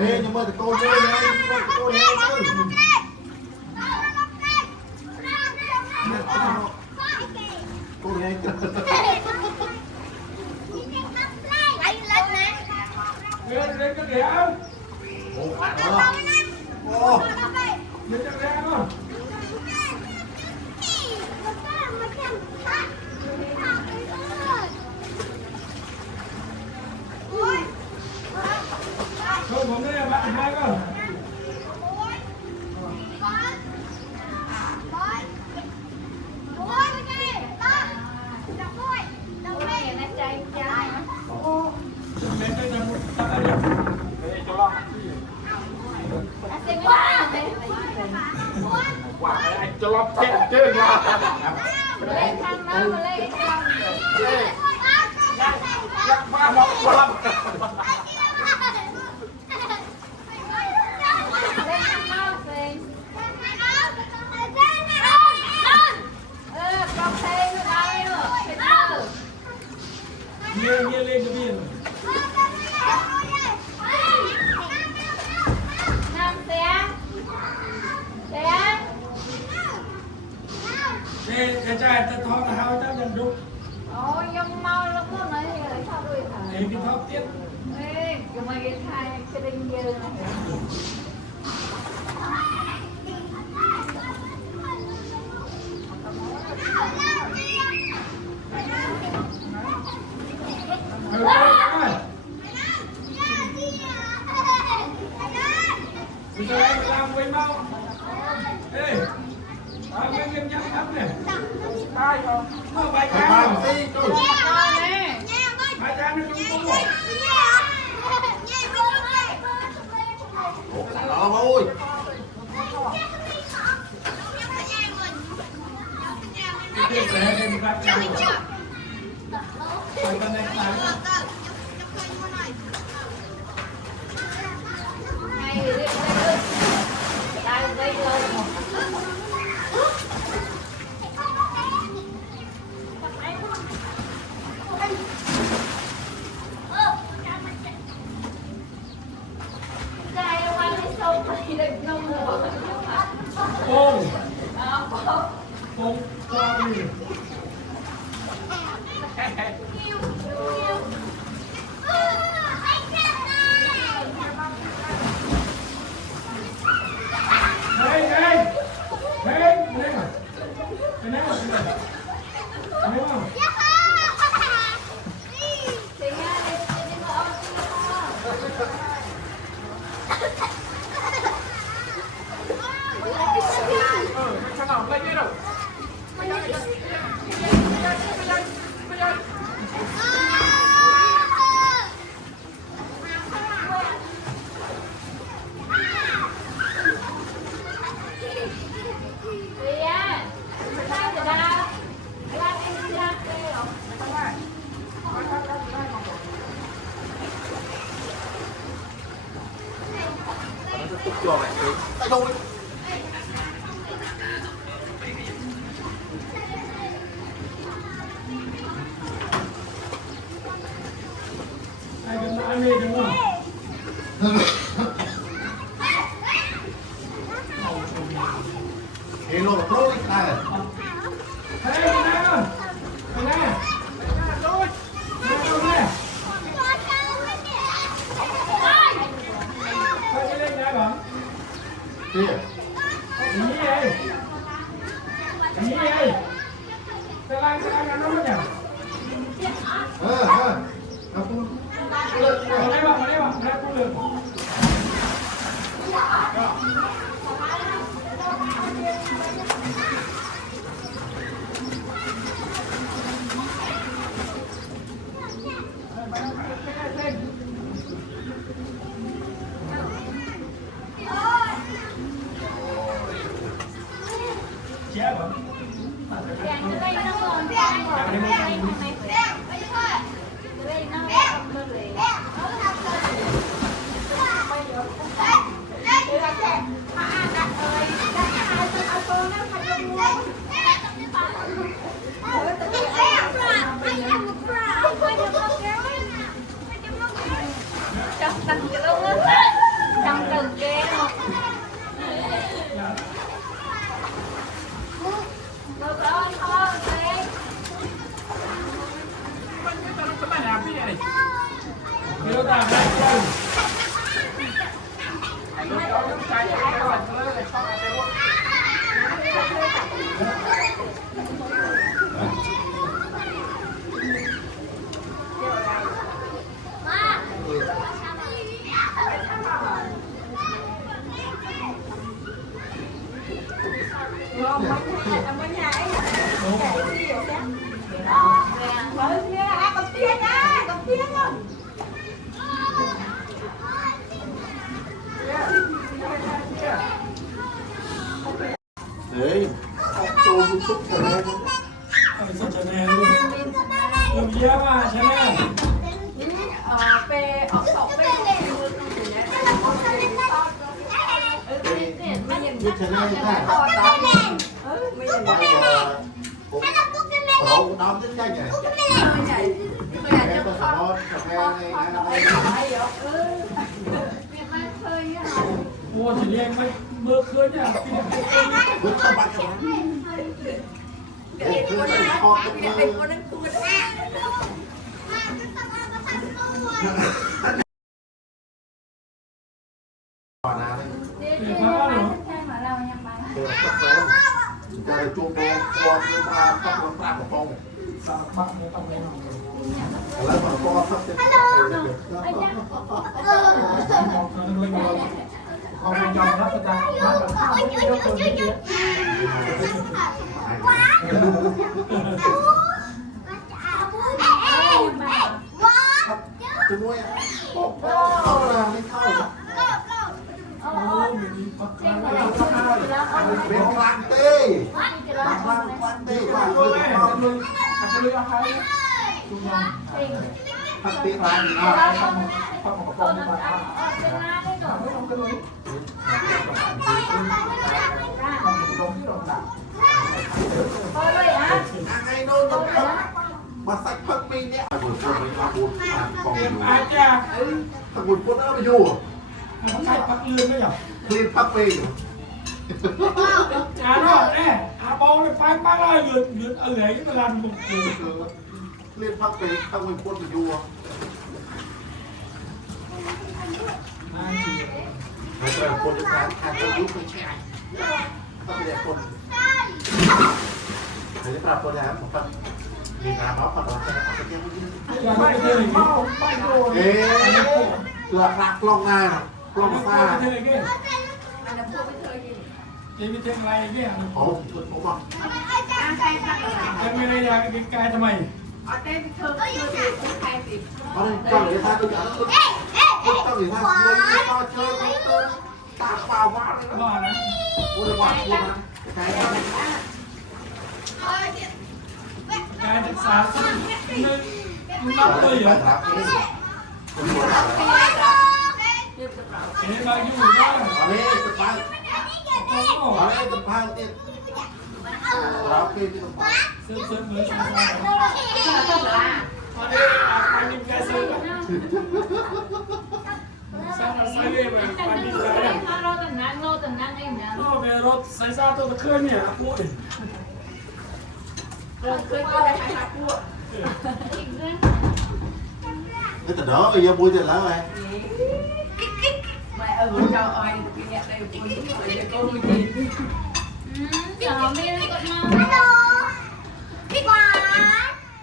Ê, nhưng mà cô chơi nha, cô nha chứ. Cô nghe chứ. Lên cái đĩa không? Ủa, Ủa. Lên cái đĩa không? Thôiผมđây là bạn hai cơ. Lên đây là một ta đây. Để cho lo. Quả này anh cho lo chết chứ mà. Lên thang nó mà lên thang. Ba một quả. Nghe lên cái biển. Ê, cái trai ta thọ là hao chắc dần đúng. Ôi, nhưng mau lắm nó nói thì lấy sao đuổi thằng. Ê, cái thọ tiết. Ê, cái mày cái thai cái đinh dơ này. Bây giờ em làm với mau. Ê, làm với nghiêm nhắc lắm này. Ai không? Mở bài Phải trang ba rồi. một tí, cô. Bài trang nó cũng không có. Ủa, đó thôi. Cái sẽ lên bài trang rồi. Bài trang này phải. Này đi lên ơi. Đây đây lâu một. Đây qua đi sâu thì được nông rồi. Bông. Đó, cô. Bông. Qua đi. Đây, đây. Đây, đây mà. Cái này mà. Thấy không? Thì nha, đi mở Sao nào lên đây đâu? Thì á, sao thì ra. Ra em đi ra đây rồi. Cho mẹ đi. Tại đâu đi. Ai cần ăn đi đúng không? Ê, lô, lô đi, này. Đây, cái này rồi. Cái này. Rồi. Đây, đây. Thôi đi lên đây bọn. Kìa. Cái gì đây? Cái gì đây? Sao ăn nó mất nhỉ? Nó cũng... Vào đây bọn, ra cung đường. Chế bọn. Đây nó còn đang còn đây này. Đây nó không được liền. Hãy subscribe cho kênh Ghiền Mì Gõ để không bỏ lỡ những video hấp dẫn. เฮ้ยโจมซุกอะไร สัญชาแนลลูกเยอะมากชาแนล ไปออกสองไปไม่ยัง ยึดชนะได้ ต่อตามไม่ยัง ไปเราดำได้ไง ไม่ใหญ่ไม่อยาก แพ้ จะ ตัว เข้า รถกับแพ้ในงานอะไร ไม่เหรอไม่เคยอ่ะ โอ้จะเรียกไหมเมื่อคืนเนี่ย รถเข้าบ้านกัน เด็กคนนั้นเด็กคนนั้นกูนะ ก่อนนะเลย เด็กคนนั้นแค่มาเรายังมา เปิดสักแล้วจะจูบโบกอนเวลาต้องลงปลากระป๋อง สามบักเนี่ยต้องไปนอน แล้วมันก็สักเต็มที่เลย เขาไม่ยอมรับประจานมากกว่าข้าวไม่ยอมคนเยอะ จะมวยเข้าเลยไม่เข้า โอ้มีปักการไม่เข้าข้าวเลย เป็นกลางเต้กลางเต้กลาง ตัว เต้ แม่ทำเลยทำเลยอะไรทุกอย่าง พักตีกลางนะ ทำของกระป๋องมาไม่ต้องกันเลยทำของกระป๋องที่เราตัก ไงโดนมาใส่พักปีเนี่ยบุญคนไม่มาบุญกอง เอ็ อ ม ยู่ อาจารย์ ถ้าบุญคนเอาไปอยู่ เขาใช้ปักลืมไหมหรอ คลีนพักปี อาโน่แน่อาบอลเลยไปปักเลยหยุดเอ๋ยเวลาบุก คลีนพักปีถ้าบุญคนไปอยู่ นั่นสิ ไม่ใช่คนจะการแข่งกันยุคไม่ใช่ถ้าเป็นคนหรือปราบคนแล้วผมฟังมีนาบ้าปัตตานีเขาจะเที่ยวไม่ยืน อย่าไม่เจอเมาไม่โดน เอ๊ะเกือบรักลงงานกลงฟ้า ไม่เจอเงี้ย อันนั้นพวกไม่เคยกิน จะมีเท่าไรเงี้ย โอ้ผมว่า ใครพักอะไร จะไม่ได้อยากกินกายทำไม เอาเต้นเธอใครสิ เขาเจ้าหญิงท่าตัวอย่างเจ้าหญิงท่าเชื่อเขาเชื่อเขาตาเปล่าว่าเลยนะ ว่านะ พูดว่าพูดนะใครกัน การศึกษาซึ่งมันนับเลยเหรอ ครับนี่คนคนอะไร เรียบกระเป๋า เห็นมาอยู่บ้าง ตอนนี้จะไป โอ้ ตอนนี้จะพาติดเราเกี่ยวกับ เสื่อมเลยสงสาร ต้องละ ตอนนี้ปันนิมแกซื้อสร้างไซเล่มาปันนิมแกเนี่ย เราแต่งงานเองนะ ก็เป็นรถไซซ่าตัวตะเครื่องเนี่ยพูด เราเคยก็ได้ใครทักพูดอีกเรื่อง cái từ đó bây giờ vui thì lá này ไม่เจ้าอ้อยกินเนี่ยได้คนที่จะโกงกินเดี๋ยวไม่ได้กดมา ฮัลโหลพี่หวาน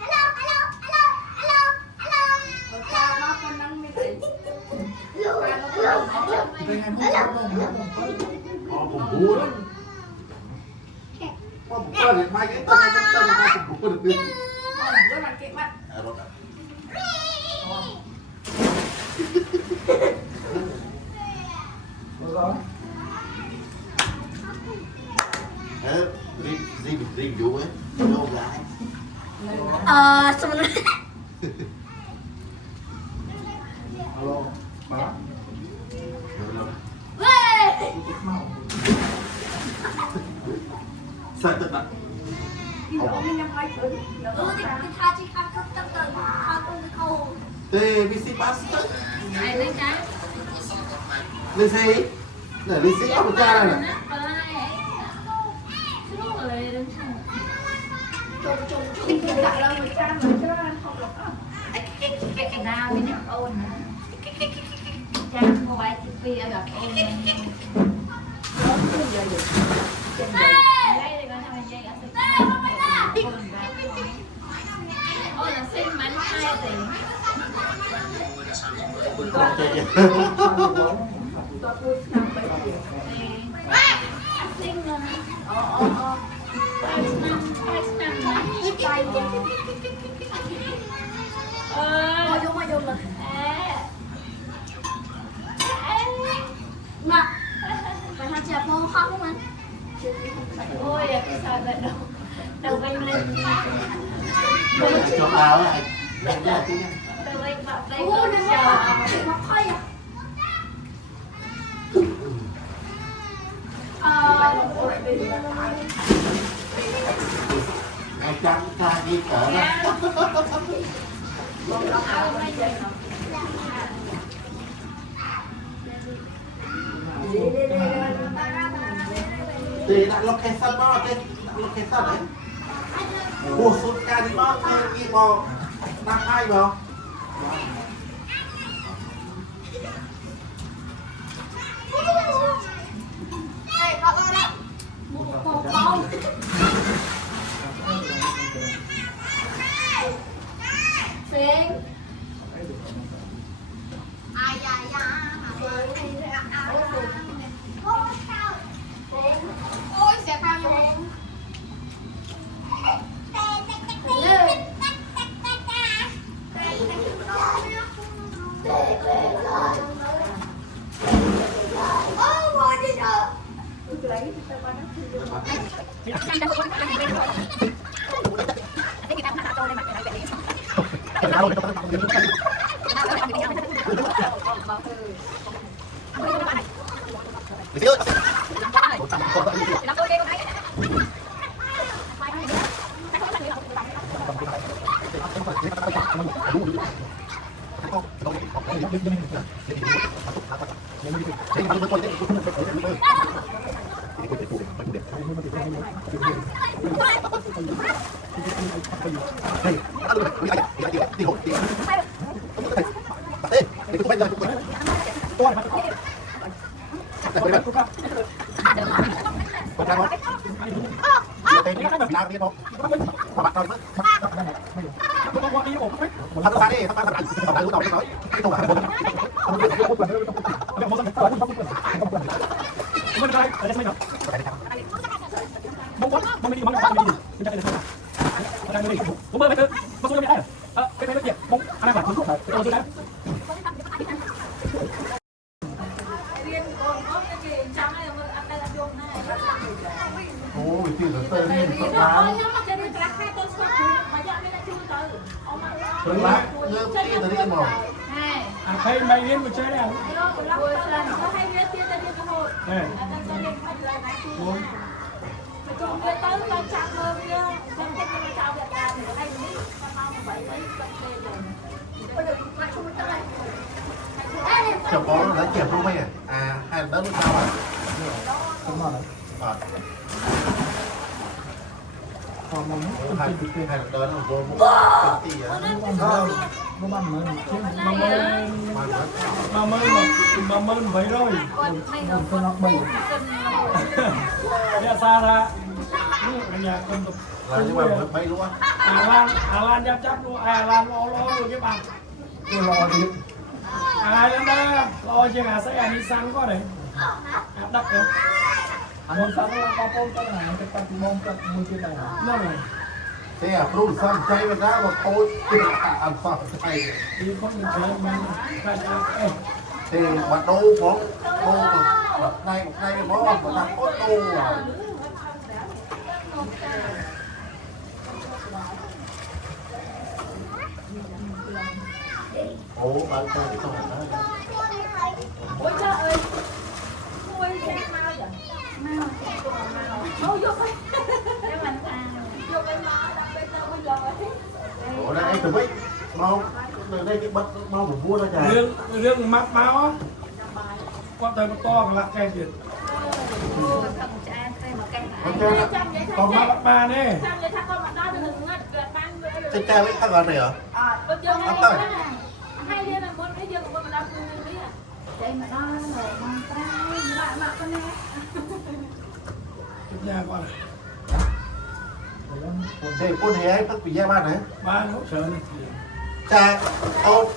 ฮัลโหลฮัลโหลฮัลโหลฮัลโหลฮัลโหล ปลามาคนนั้นไม่ได้ ผมพูดผมก็เห็นไหมcái tên này tên nàyผมพูดđược ด้วยมันเก่งมาก riêng vụ ấy đâu gái สมมติ Alo, bà. sao tất cả ที่เราไม่ยังไงเกิน ที่ทาที่คัดก็ต้องเติมเขาต้องเขา tê visi pasta ไอ้เล็กนะ lên xe để lên xe áp ra này ลูกอะไรนั่นช่างจงเราเหมือนกันเหมือนกันเขาบอกดาวไม่เนี่ยโอนนะ trang cô bài TV ở gặp em lấy đi con thằng dây ở ôi là xin mảnh 2 tỷ xin ngồi vô rồi mà phải học chạp môn không không anh ôi cái sao vậy đầu bay lên cho áo lại đầu bay bọc bay con chào nó hơi ai chắc ta đi cỡ đó thì đặt location đó trên location đấy mua số ca đi đó thì bò đặt ai bò ôi sẽ tham rồi ôi chưa được tên đi lá rồi lá nhớ kia từ đây mà thấy mày đến một chơi này chồng có đã chèo không mày à hai đứa nó sao à không mà hai đứa nó vô một cái gì á mà mơn vậy rồi bây xa ra nhà con tục là nhưng mà bay luôn à Lan giáp chấp luôn à Lan lo luôn cái bạn tôi lo đi ai lắm đó lo chứ là sẽ đi săn có đấy áp đắp được Môn sẵn có phong cái này, cái ta chỉ môn cái môn cái này. nó rồi thế à pro xong chay mà ra một thôi thì ăn xong chay đi có những cái mà thì mà đâu có một này có một thằng có tô à ố bạn ta thì không phải đó ôi trời ơi ôi cha mau vậy mau mau vô cái mình vô cái máu đập cái tao bây giờ ủa đây anh từ mấy mau từ đây cái bắt mau của vua đó chả riêng mắt máu á qua tới một to là cây gì còn mắt ba nè trên cha với các con này hả? hai đứa là muốn cái dương của mình đang đi à Đây mà nó nở măng tay bạn con nè. Chút nhà con này. Thế con hề ấy, bắt bị ra ban đấy. Ba hỗ trợ này. Cha, ô.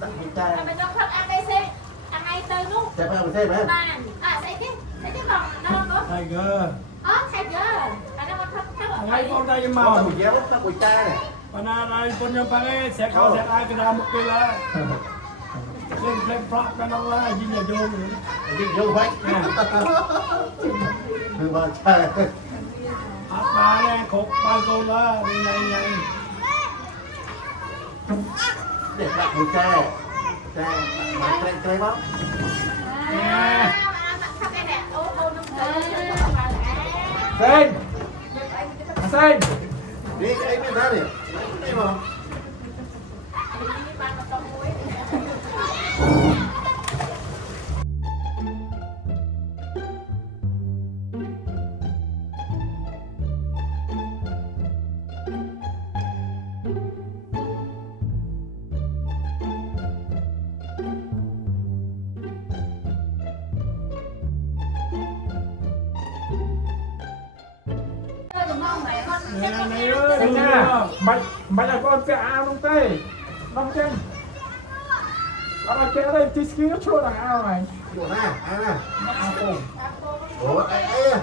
Đặt bị cha. Mày cho thật ăn đây xem. Ăn ngay tới lúc. Cha phải làm thêm đấy. Bạn. À, xây cái vòng nó có. Tiger. Thay chưa? Cái nó thật Ngay con tay Bắt màu. bị ra bắt bị cha này. Panara pun yang pakai saya kau saya ai kena mukil lah. Lên prop kan Allah jin ya jom. Đi vô vậy. Từ bà cha. Apa ni kok bagus lah ni ni. Để đặt bị cha. Cha, mà cái bóc. Sen. Sen. Đi cái ấy mới ra đi. Đi mà. Sen nha. Mày là con cái ao không tê. Năm chân. Nó kéo đây tí xíu nó chua đằng ao này. Chỗ này, nè. Ao cùng. Ủa, ấy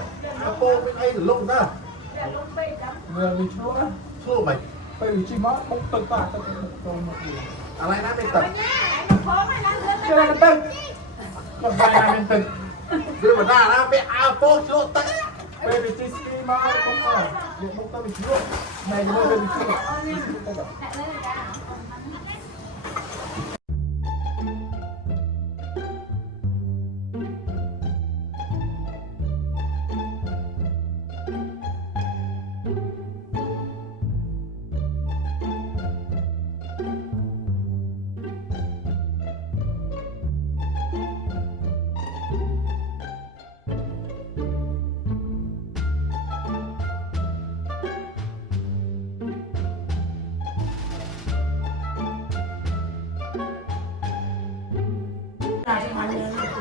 Apple bên ấy là lụng đó. Người bị chua. Chua mày. Bây giờ chỉ mất không tự tả tự tông một gì. À này nó bên tận. Cái này nó tự. Còn vài này bên tự. Đưa vào ra nó bên Apple chua tận. Bây giờ chỉ xíu mà không có. Việc bốc tao bị chua. Này thì bây giờ bị chua.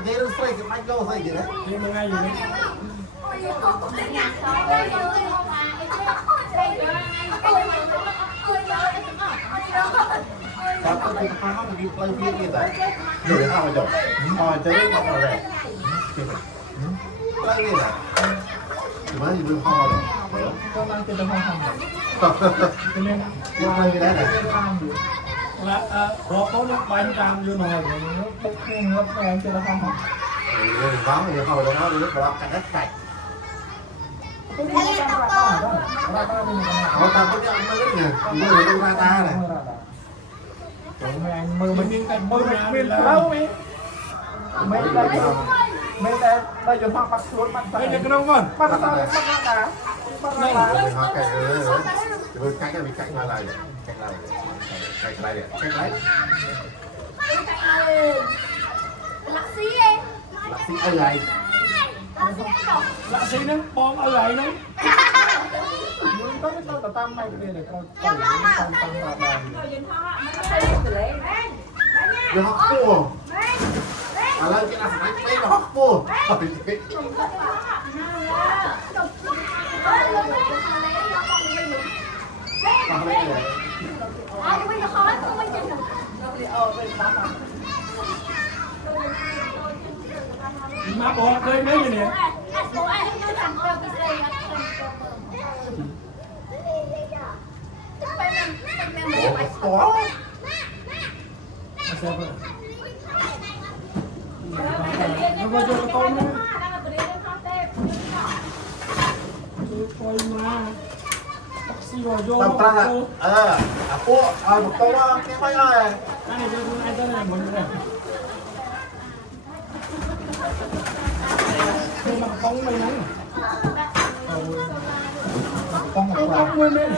Thế nó xoay cái bánh đâu xoay gì đấy. Đi mà ngay gì đấy. Sao có cái phá không đi quay phim gì vậy? Rồi sao mà chồng? Chơi nó vào đây. Quay gì vậy? Thì mới gì đừng không vào đây. Con đang chơi trong phòng phòng. Cho nên Đi quay như thế này. Là có nước bánh tràn vô nồi. bốc lên ngấp này chơi trong phòng phòng. Đừng có thì hồi đó nó lúc đó cắt đất sạch. Cái gì nó ra ta đó. Ra ta bây giờ Họ ta có cái ông nó rất nhiều. Mưa đâu ra ta này. Trời mấy anh mơ mình Mình cạnh mơ mưa mình nhà mình là đâu mi mấy đây giờ họ bắt xuống bắt đây là tay cái đâu con. bắt sao bắt ra cả bắt ra cả Thì họ cày rồi cạnh cái bị cạnh lại lại. Cạnh lại đi. Cạnh lại. Lạc xí em. Lạc xí ơi này. Lạ xí nó bom ở lại nó. nhưng có cái tao tam này cái này để con tam vào đây Nó hóc cua. À lên cái là cái nó hóc cua. Má bỏ khơi mấy người nè. Ủa, có. Sao vậy? Nó có cho con nữa. Coi mà. Taxi vào vô. Tầm ra là cô một câu cái máy ơi. Anh này cho ai tới này một cái này. Cái mặt bóng mày nắng. con một Bóng nguyên đấy.